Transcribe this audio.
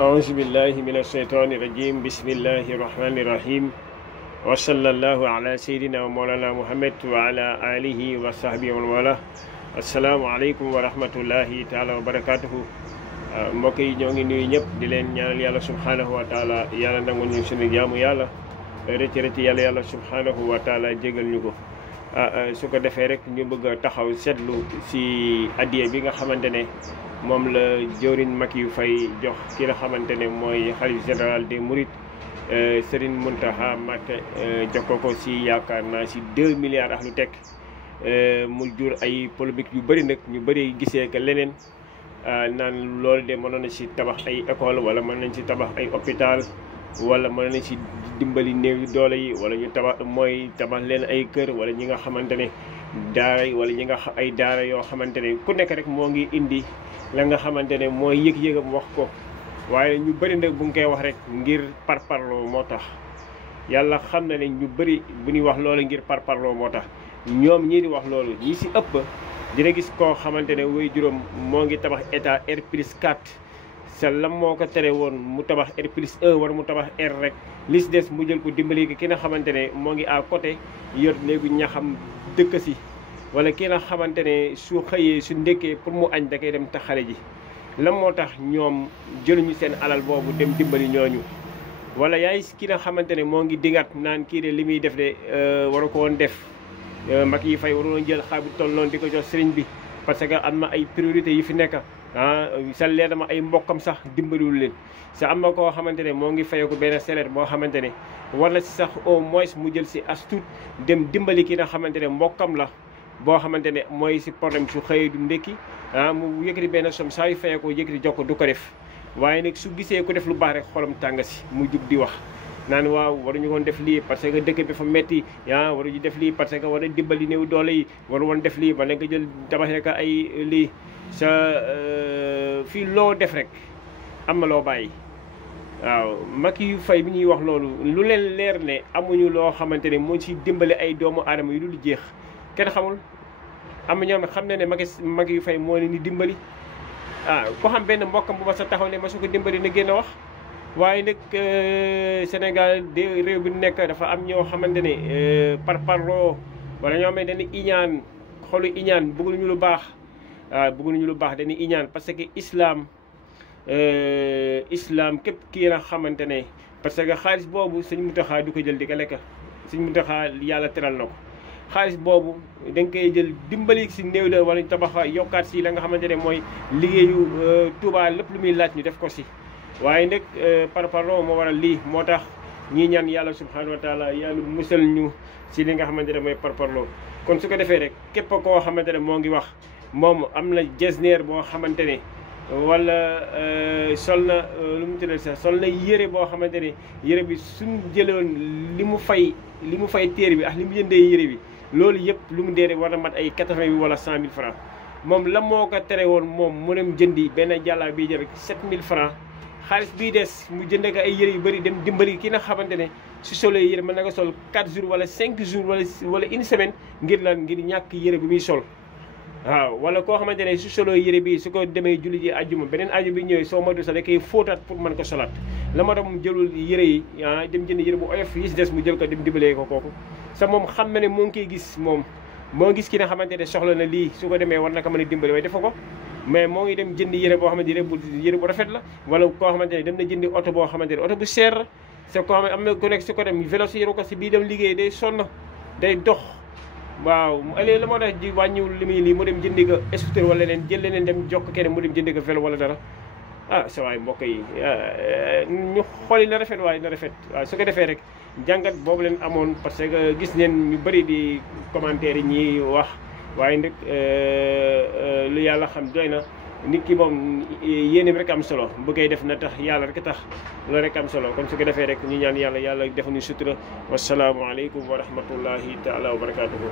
أعوذ بالله من الشيطان الرجيم بسم الله الرحمن الرحيم وصلى الله على سيدنا ومولانا محمد وعلى آله وصحبه ومن والاه السلام عليكم ورحمة الله تعالى وبركاته mbokk yi ñoo ngi nuyu ñëpp di leen ñaanal yàlla subhanahu wa taala yàlla nangu ñu suñu jaamu yàlla rëcc yàlla subhanahu wa taala jégal ñu ko su ko defee rek ñu bëgg a taxaw seetlu si addiya bi nga xamante ne moom la jëwriñ Macky Faye jox ki nga xamante ne mooy xalif général des Mourides Serigne Mountakha Mbacké jox ko si yaakaar naa si 2 milliards ak lu teg mu jur ay polémique yu bëri nag ñu bëri gisee que leneen naan loolu de mënoon na si tabax ay école wala mën nañ si tabax ay hôpital wala mën nañ si dimbali néew yu doole yi wala ñu tabax leen ay kër wala ñi nga xamante ne daara yi wala ñi nga ay daara yoo xamante ne ku nekk rek moo ngi indi la nga xamante ne mooy yëg-yëgam wax ko waaye ñu bëri nag bu nga koy wax rek ngir parparloo moo tax yàlla xam na ne ñu bëri bu ñuy wax loolu ngir parparloo moo tax ñoom ñii di wax loolu ñi si ëpp dina gis koo xamante ne way juróom moo ngi tabax état R+4 sa lam moo ko tere woon mu tabax R+1 war mu tabax R rek li si des mu jël ko dimbali ki nga xamante ne moo ngi à côté yor léegi ñaxam dëkk si wala ki nga xamante ne su xëyee su ndékkee pour mu añ da koy dem taxale ji lan moo tax ñoom jëluñu seen alal boobu dem dimbali ñooñu wala yaay ki nga xamante ne moo ngi dingat naan kii de li muy def de waru ko woon def Macky Faye waroon jël xaalis bu toll noonu di ko jox sëriñ bi parce que am na ay priorité yi fi nekk sa leer dama ay mbokkam sax dimbaliwul leen sa am na koo xamante ne moo ngi fayeeku benn salaire boo xamante ne war na si sax au moins mu jël si as tuut dem dimbali ki nga xamante ne mbokkam la boo xamante ne mooy si problème su xëyee du ndékki mu yëkkati benn somme saa yu fayeekoo yëkkati jox ko du ko def waaye nag su gisee ku def lu baax rek xolam tàng si mu jug di wax naan waaw waruñu woon def lii parce que dëkk bi fa metti waruñu def lii parce que war a dimbali néew doole yi waru woon def lii wala nga jël tabaxee ka ay lii sa fii loo def rek am na loo bàyyi waaw Macky Faye bi ñuy wax loolu lu leen leer ne amuñu loo xamante ne moo ci dimbali ay doomu aadama yu dul jeex kenn xamul am na ñoom xam ne ne Macky Faye moo leen di dimbali ko xam benn mbokkam bu ma sa taxaw ne ma su ko dimbali na génn wax waaye nag Sénégal de réew bi nekk dafa am ñoo xamante ne parparloo wala ñoo xam ne dañuy iñaan xolu iñaan bëgguñu lu baax bëgguñu lu baax dañuy iñaan parce que islam képp kii nga xamante ne parce que xaalis boobu Sëñ Mountakha du ko jël di ko lekk Sëñ Mountakha yàlla teral na ko xaalis boobu da nga koy jël dimbali si néew la wala ñu tabax yokkaat si la nga xamante ne mooy liggéeyu Touba lépp lu muy laaj ñu def ko si waaye nag parparloo moo waral lii moo tax ñii ñaan yàlla subhanahu wa taala yàlla musal ñu si li nga xamante ne mooy parparloo kon su ko defee rek képp koo xamante ne moo ngi wax moom am na jesneer boo xamante ne wala sol na lu mu tuddee sax sol na yére boo xamante ne yére bi suñ jëloon li mu fay téere bi ak li mu jëndee yére bi loolu yëpp lu mu dee war na mat ay 80 000 wala 100 000 francs moom la moo ko tere woon moom mu dem jëndi benn jàllaa bii jër 7000 francs xaalis bii des mu jënd ko ay yére yu bëri dem dimbali ki nga xamante ne su solee yére mën na ko sol 4 jours wala 5 jours wala une semaine ngir lan ngir ñàkk yére bi muy sol waaw wala koo xamante ne su solo yére bi su ko demee julli ji àjjuma beneen àjjuma bi ñëwee soo moytu sax da koy fóotaat pour mën ko solaat la moo tax mu jëlul yére yi dem jënd yére bu oyof yi si des mu jël ko dem dimbalee ko kooku sa moom xam na ne moo ngi koy gis moom moo gis ki nga xamante ne soxla na lii su ko demee war na ko mën a dimbale waaye defa ko mais moo ngi dem jëndi yére boo xamante ne yére bu rafet la wala koo xamante ne dem na jëndi oto boo xamante ne oto bu seer la c'est koo xam ne am na ku nekk si ko dem vélo si yëru ko si bii dem liggéey day sonn day dox waaw la moo tax di wàññiwul li muy lii mu dem jëndi ko scooter wala leen jël leneen dem jokk keneen mu dem jëndi ko vélo wala dara sa waay mbokk yi ñu xooli na rafet waaye na rafet waaw su ko defee rek jàngat boobu leen amoon parce que gis neen ñu bëri di commentaire yi ñiy wax waaye nag lu yàlla xam doy na nit ki moom yéene bi rek am solo bu koy def na tax yàlla rek tax loolu rek am solo kon su ko defee rek ñu ñaan yàlla defuñu sutura wasalaamualeykum wa rahmatullahi taala wa barakatuhu